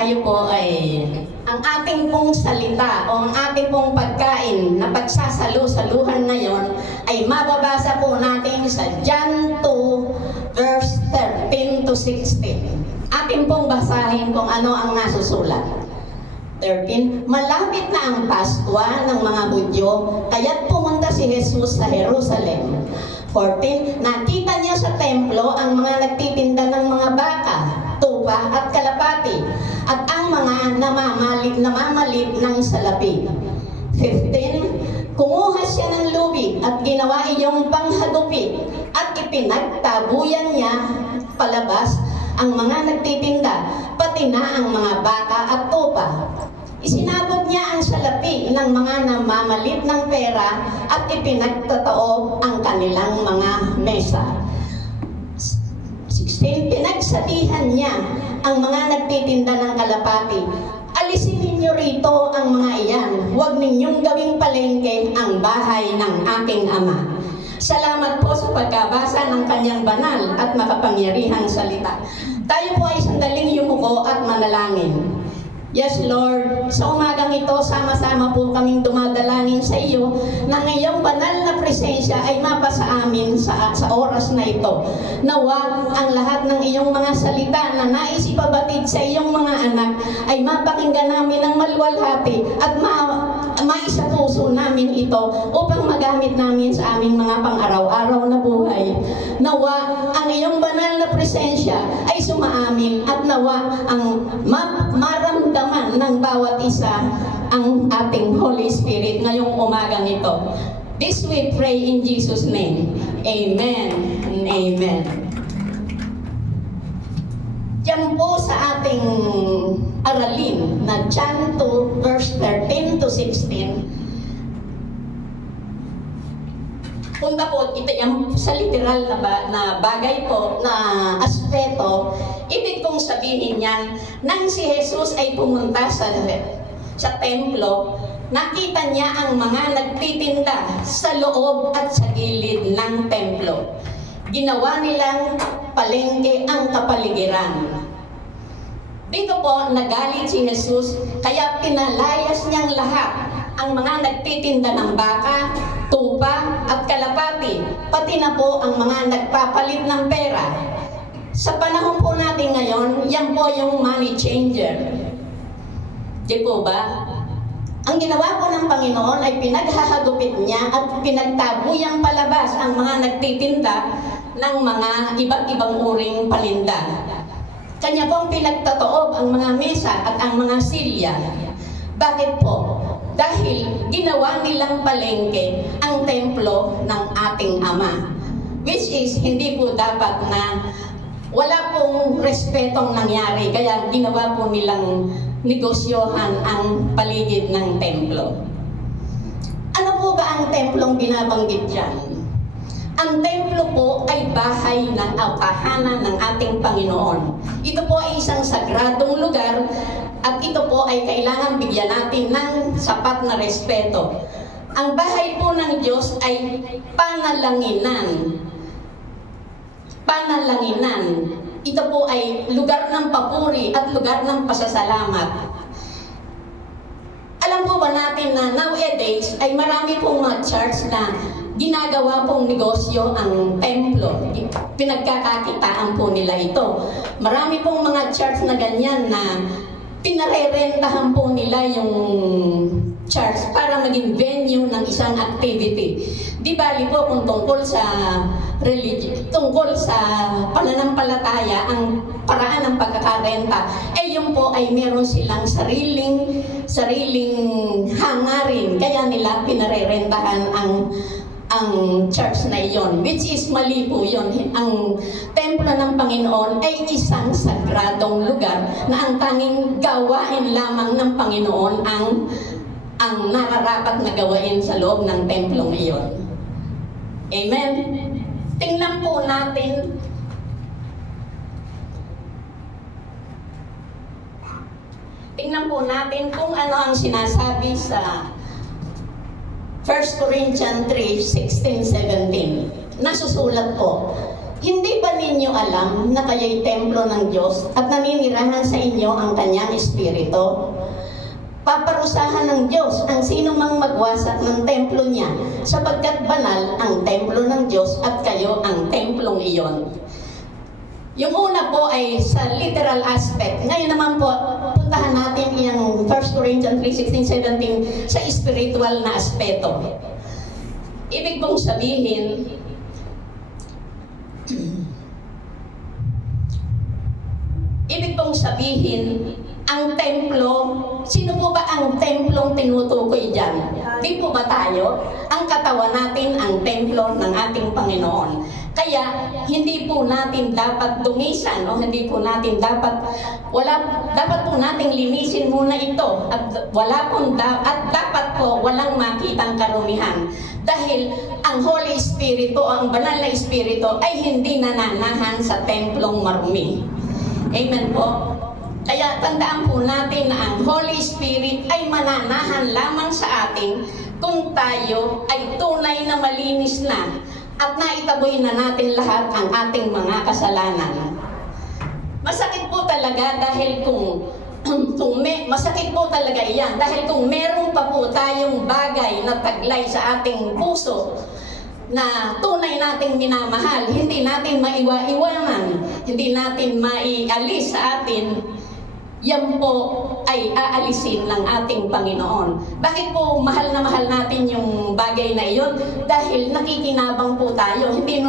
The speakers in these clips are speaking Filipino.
tayo po ay ang ating pong salita o ang ating pong pagkain na pagsasalo-saluhan ngayon ay mababasa po natin sa John 2 verse 13 to 16. Ating pong basahin kung ano ang nasusulat. 13, malapit na ang Pasko ng mga Hudyo, kaya't pumunta si Jesus sa Jerusalem. 14, nakita niya sa templo ang mga nagtitinda ng mga baka, tupa at kalapati, at ang mga namamalit ng salapi. 15, kumuha siya ng lubig at ginawa iyong panghagupit, at ipinagtabuyan niya palabas ang mga nagtitinda, pati na ang mga baka at tupa. Isinabog niya ang salapi ng mga namamalit ng pera at ipinagtataob ang kanilang mga mesa. 16, pinagsabihan niya ang mga nagtitinda ng kalapati, alisin ninyo rito ang mga iyan, huwag ninyong gawing palengke ang bahay ng aking Ama. Salamat po sa pagkabasa ng kanyang banal at makapangyarihang salita. Tayo po ay sandaling yumuko at manalangin. Yes, Lord, sa umagang ito, sama-sama po kaming dumadalangin sa iyo na ngayong banal na presensya ay mapasa amin sa oras na ito. Nawa ang lahat ng iyong mga salita na nais ipabatid sa iyong mga anak ay mapakinggan namin ng maluwalhati at maisapuso namin ito upang magamit namin sa aming mga pang-araw-araw na buhay. Nawa ang iyong banal na presensya ay sumaamin at nawa ang maramdaman ng bawat isa ang ating Holy Spirit ngayong umagang ito. This we pray in Jesus' name. Amen and amen. Diyan po sa ating aralin na John 2 verse 13 to 16. Punta po ito yung sa literal na bagay po, na aspeto, ibig kong sabihin yan, nang si Jesus ay pumunta sa templo, nakita niya ang mga nagtitinda sa loob at sa gilid ng templo. Ginawa nilang palengke ang kapaligiran. Dito po nagalit si Jesus, kaya pinalayas niyang lahat ang mga nagtitinda ng baka, tupa at kalapati, pati na po ang mga nagpapalit ng pera. Sa panahon po natin ngayon, yan po yung money changer. Di po ba? Ang ginawa po ng Panginoon ay pinaghahagupit niya at pinagtabuyang palabas ang mga nagtitinda ng mga iba't ibang uring paninda. Kanya pong pinagtatoob ang mga mesa at ang mga silya. Bakit po? Dahil ginawa nilang palengke ang templo ng ating Ama. Which is, hindi po dapat na wala pong respetong nangyari. Kaya ginawa po nilang negosyohan ang paligid ng templo. Ano po ba ang templong binabanggit dyan? Ang templo po ay bahay ng tahanan ng ating Panginoon. Ito po ay isang sagradong lugar at ito po ay kailangan bigyan natin ng sapat na respeto. Ang bahay po ng Diyos ay panalanginan. Panalanginan. Ito po ay lugar ng papuri at lugar ng pasasalamat. Alam po ba natin na nowadays ay marami pong mga church na ginagawa pong negosyo ang templo. Pinagkakakitaan po nila ito. Marami pong mga church na ganyan na pinarerentahan po nila yung church para maging venue ng isang activity. Di bali po kung tungkol sa religion, tungkol sa pananampalataya, ang paraan ng pagkakarenta, eh yun po ay meron silang sariling hangarin. Kaya nila pinarerentahan ang church na iyon, which is mali po yun. Ang templo ng Panginoon ay isang sagradong lugar na ang tanging gawain lamang ng Panginoon ang nararapat na gawain sa loob ng templong iyon. Amen? Tingnan po natin kung ano ang sinasabi sa 1 Corinthians 3:16-17. Nasusulat po, Hindi ba ninyo alam na kayo'y templo ng Diyos at naninirahan sa inyo ang kanyang espiritu? Paparusahan ng Diyos ang sino mang magwasak ng templo niya, sapagkat banal ang templo ng Diyos at kayo ang templong iyon. Yung una po ay sa literal aspect. Ngayon naman po, puntahan natin yung 1 Corinthians 3:16-17 sa spiritual na aspeto. Ibig pong sabihin, ang templo, sino po ba ang templong tinutukoy dyan? Di po ba tayo? Ang katawan natin ang templo ng ating Panginoon. Kaya, hindi po natin dapat dumisan, o hindi po natin dapat po nating linisin muna ito, at dapat po walang makitang karumihan. Dahil ang Holy Spirit o ang banal na Espiritu ay hindi nananahan sa templong marumi. Amen po. Kaya tandaan po natin na ang Holy Spirit ay mananahan lamang sa atin kung tayo ay tunay na malinis na at naitaboy na natin lahat ang ating mga kasalanan. Masakit po talaga dahil masakit po talaga iyan dahil kung meron pa po tayong bagay na taglay sa ating puso na tunay nating minamahal, hindi natin maiwa-iwanan, hindi natin maialis sa atin, yan po ay aalisin ng ating Panginoon. Bakit po mahal na mahal natin yung bagay na iyon? Dahil nakikinabang po tayo. Hindi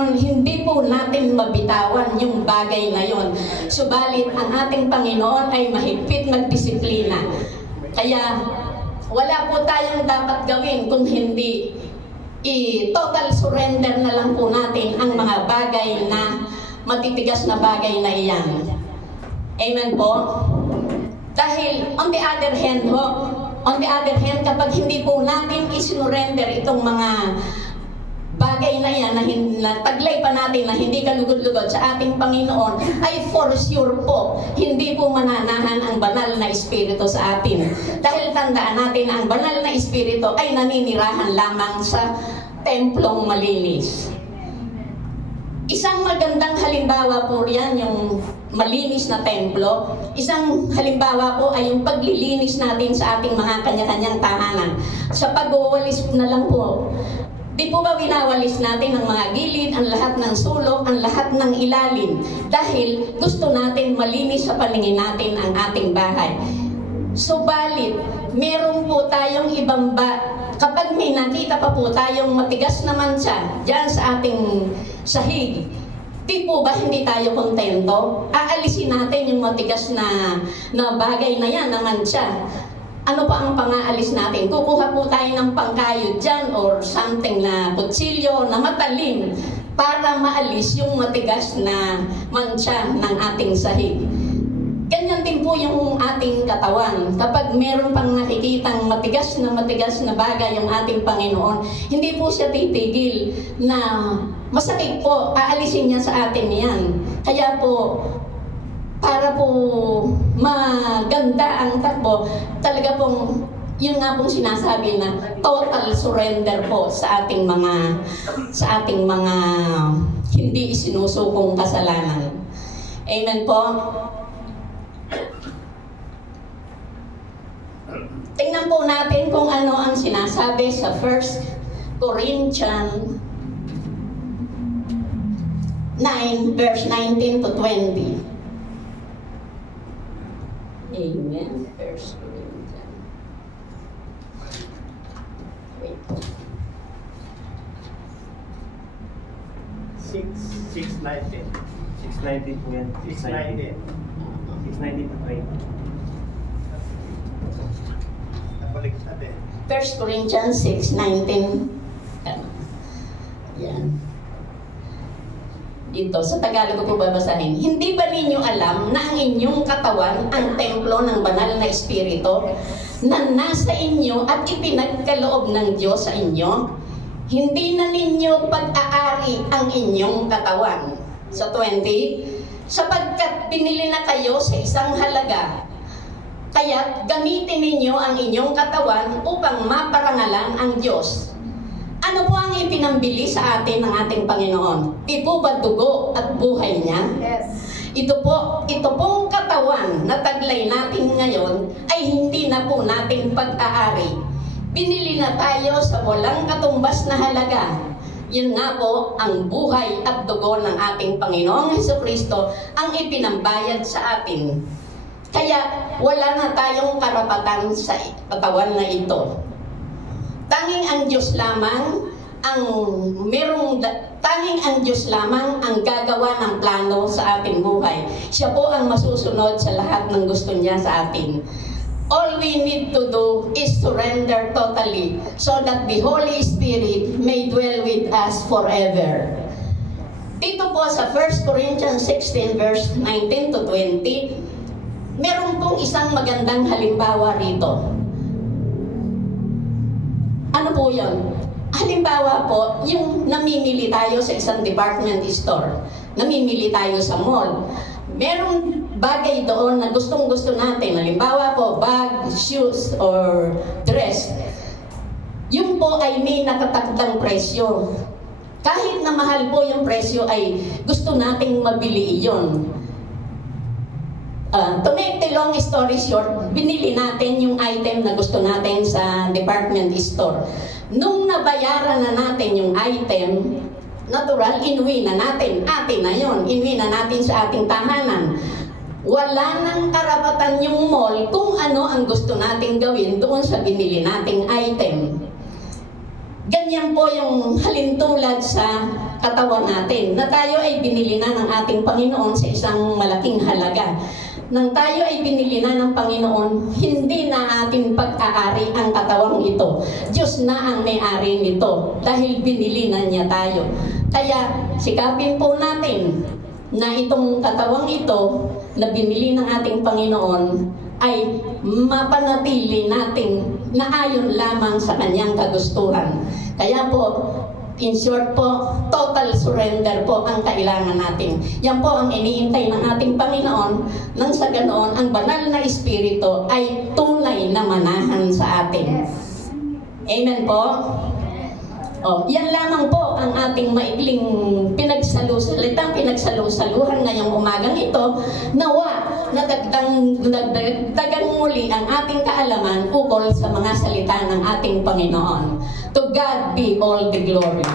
po natin mabitawan yung bagay na iyon. Subalit ang ating Panginoon ay mahigpit magdisiplina. Kaya wala po tayong dapat gawin kung hindi total surrender na lang po natin ang mga bagay na matitigas na bagay na iyan. Amen po? Dahil on the other hand, kapag hindi po natin isinurrender itong mga bagay na yan na taglay pa natin na hindi kalugod-lugod sa ating Panginoon, ay for sure po, hindi po mananahan ang banal na Espiritu sa atin. Dahil tandaan natin na ang banal na Espiritu ay naninirahan lamang sa templong malinis. Isang magandang halimbawa po riyan yung malinis na templo. Isang halimbawa po ay yung paglilinis natin sa ating mga kanya-kanyang tahanan. Sa pagwawalis na lang po, di po ba winawalis natin ang mga gilid, ang lahat ng sulok, ang lahat ng ilalim? Dahil gusto natin malinis sa paningin natin ang ating bahay. Subalit, meron po tayong ibang kapag may nakita pa po tayong matigas na mancha dyan sa ating sahig, di po ba hindi tayo kontento? Aalisin natin yung matigas na bagay na yan, na mancha. Ano pa ang pang-aalis natin? Kukuha po tayo ng pangkayod dyan or something na kutsilyo na matalim para maalis yung matigas na mancha ng ating sahig. Ganyan din po yung ating katawan. Kapag meron pang nakikitang matigas na bagay yung ating Panginoon, hindi po siya titigil na masakit po, aalisin niya sa atin yan. Kaya po, para po maganda ang takbo, talaga pong, yun nga pong sinasabi na total surrender po sa ating mga hindi isinusukong kasalanan. Amen po. Tingnan po natin kung ano ang sinasabi sa 1 Corinthians 9, verse 19 to 20. Amen. 1 Corinthians. Wait. 6:19. 6:19 po yan. 6:19. 6:19 to 20. Nabaliktad eh. 1 Corinthians 6:19. Yan. Dito, sa Tagalog ko po babasahin. Hindi ba ninyo alam na ang inyong katawan ang templo ng banal na Espiritu na nasa inyo at ipinagkaloob ng Diyos sa inyo? Hindi na ninyo pag-aari ang inyong katawan. Sa 20, sapagkat pinili na kayo sa isang halaga, kaya't gamitin ninyo ang inyong katawan upang maparangalan ang Diyos. Ano po ang ipinambili sa atin ng ating Panginoon? Di po ba dugo at buhay niya? Yes. Ito pong katawan na taglay natin ngayon ay hindi na po natin pag-aari. Binili na tayo sa walang katumbas na halaga. Yun nga po ang buhay at dugo ng ating Panginoong Hesukristo ang ipinambayad sa atin. Kaya wala na tayong karapatan sa katawan na ito. Tanging ang Diyos lamang ang Diyos lamang ang gagawa ng plano sa ating buhay. Siya po ang masusunod sa lahat ng gusto niya sa atin. All we need to do is surrender totally so that the Holy Spirit may dwell with us forever. Dito po sa 1 Corinthians 16 verse 19 to 20, meron pong isang magandang halimbawa rito. Ano po yun? Halimbawa po, yung namimili tayo sa isang department store, namimili tayo sa mall. Merong bagay doon na gustong-gusto natin. Halimbawa po, bag, shoes, or dress. Yun po ay may nakatakdang presyo. Kahit na mahal po yung presyo ay gusto nating mabili iyon. To make the long story short, binili natin yung item na gusto natin sa department store. Nung nabayaran na natin yung item, natural, inuwi na natin. Atin na yun. Inuwi na natin sa ating tahanan. Wala nang karapatan yung mall kung ano ang gusto nating gawin doon sa binili nating item. Ganyan po yung halintulad sa katawan natin, na tayo ay binili na ng ating Panginoon sa isang malaking halaga. Nang tayo ay binili na ng Panginoon, hindi na ating pag-aari ang katawang ito. Diyos na ang may-ari nito dahil binili na niya tayo. Kaya sikapin po natin na itong katawang ito na binili ng ating Panginoon ay mapanatili natin na ayon lamang sa kanyang kagustuhan. Kaya po, in short po, total surrender po ang kailangan natin. Yan po ang iniintay ng ating Panginoon nang sa ganoon ang banal na Espiritu ay tunay na manahan sa atin. Amen po? Yan lamang po ang ating maikling pinagsalusaluhan ngayong umagang ito. Nawa, nadagdagan muli ang ating kaalaman ukol sa mga salita ng ating Panginoon. To God be all the glory.